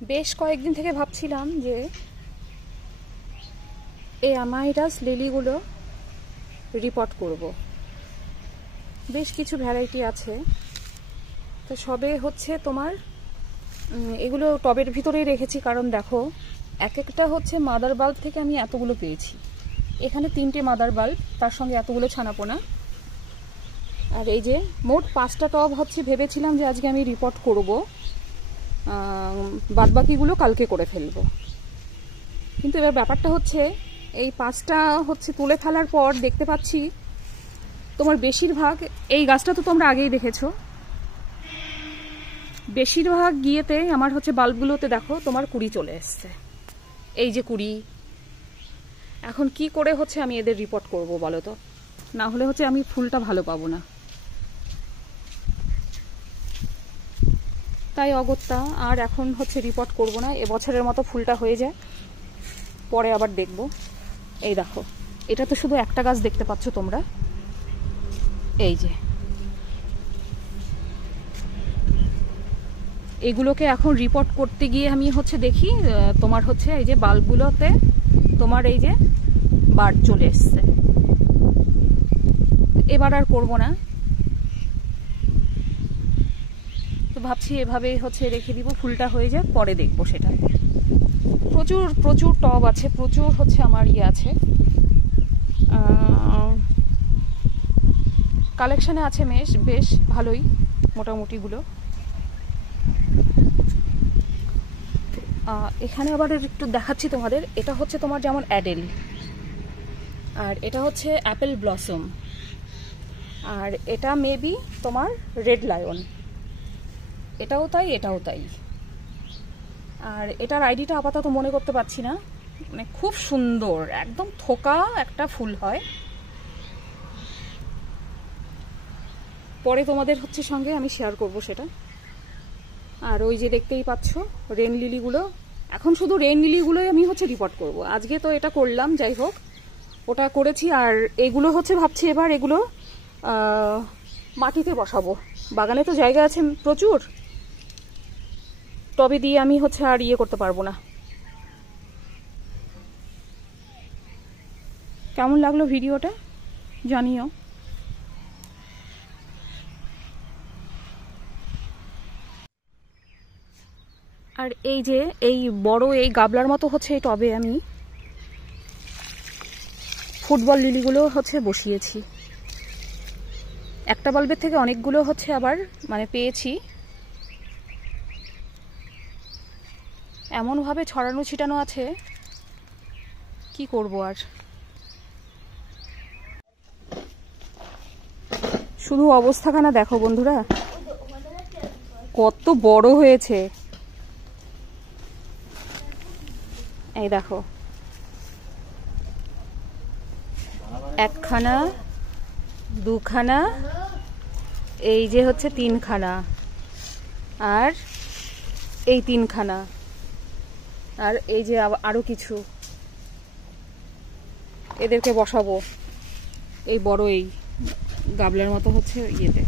বেশ কয়েকদিন থেকে ভাবছিলাম যে এই অ্যামাইরাস লিলিগুলো রিপোর্ট করব। বেশ কিছু ভ্যারাইটি আছে, তো সবে হচ্ছে তোমার এগুলো টবের ভিতরেই রেখেছি, কারণ দেখো এক একটা হচ্ছে মাদার বাল্ব থেকে আমি এতগুলো পেয়েছি। এখানে 3টে মাদার বাল্ব, তার সঙ্গে এতগুলো ছানাপোনা। আর এই যে মোট 5টা টব হচ্ছে ভেবেছিলাম যে আজকে আমি রিপোর্ট করব, বাদবাকিগুলো কালকে করে ফেলবো। কিন্তু এবার ব্যাপারটা হচ্ছে এই 5টা হচ্ছে তুলে ফেলার পর দেখতে পাচ্ছি তোমার বেশিরভাগ, এই গাছটা তো তোমরা আগেই দেখেছো, বেশিরভাগ গিয়েতে আমার হচ্ছে বাল্বগুলোতে দেখো তোমার কুড়ি চলে এসছে। এই যে কুড়ি, এখন কি করে হচ্ছে আমি এদের রিপোর্ট করব বলো তো? না হলে হচ্ছে আমি ফুলটা ভালো পাবো না, তাই অগত্যা আর এখন হচ্ছে রিপোর্ট করব না। এবছরের মতো ফুলটা হয়ে যায়, পরে আবার দেখব। এই দেখো, এটা তো শুধু একটা গাছ দেখতে পাচ্ছ তোমরা, এই যে এগুলোকে এখন রিপোর্ট করতে গিয়ে আমি হচ্ছে দেখি তোমার হচ্ছে এই যে বাল্বগুলোতে তোমার এই যে বার্ড চলে এসছে। এবার আর করব না, তো ভাবছি এভাবেই হচ্ছে রেখে দিব, ফুলটা হয়ে যাক, পরে দেখবো সেটা। প্রচুর প্রচুর টব আছে, প্রচুর হচ্ছে আমার ইয়ে আছে, কালেকশানে আছে বেশ ভালোই মোটামুটিগুলো। এখানে আবার একটু দেখাচ্ছি তোমাদের, এটা হচ্ছে তোমার যেমন অ্যাডেল, আর এটা হচ্ছে অ্যাপেল ব্লসম, আর এটা মেবি তোমার রেড লায়ন, এটাও তাই এটাও তাই। আর এটার আইডিটা আপাতত মনে করতে পারছি না, মানে খুব সুন্দর একদম থোকা একটা ফুল হয়। পরে তোমাদের হচ্ছে সঙ্গে আমি শেয়ার করব সেটা। আর ওই যে দেখতেই পাচ্ছ রেন লিলিগুলো, এখন শুধু রেন লিলিগুলোই আমি হচ্ছে রিপোর্ট করব। আজকে তো এটা করলাম, যাই হোক ওটা করেছি। আর এগুলো হচ্ছে ভাবছি এবার এগুলো মাটিতে বসাবো, বাগানে তো জায়গা আছে প্রচুর, টবে দিয়ে আমি হচ্ছে আর ইয়ে করতে পারবো না। কেমন লাগলো ভিডিওটা জানিও। আর এই যে এই বড় এই গাবলার মতো হচ্ছে এই টবে আমি ফুটবল লিলিগুলো হচ্ছে বসিয়েছি। একটা বাল্বের থেকে অনেকগুলো হচ্ছে আবার মানে পেয়েছি, এমনভাবে ছড়ানো ছিটানো আছে, কি করব আর। শুধু অবস্থাখানা দেখো বন্ধুরা, কত বড় হয়েছে। এই দেখো, একখানা, দুখানা, এই যে হচ্ছে 3খানা, আর এই 3খানা, আর এই যে আরো কিছু। এদেরকে বসাবো এই বড় এই গাবলার মতো হচ্ছে ইয়েতে।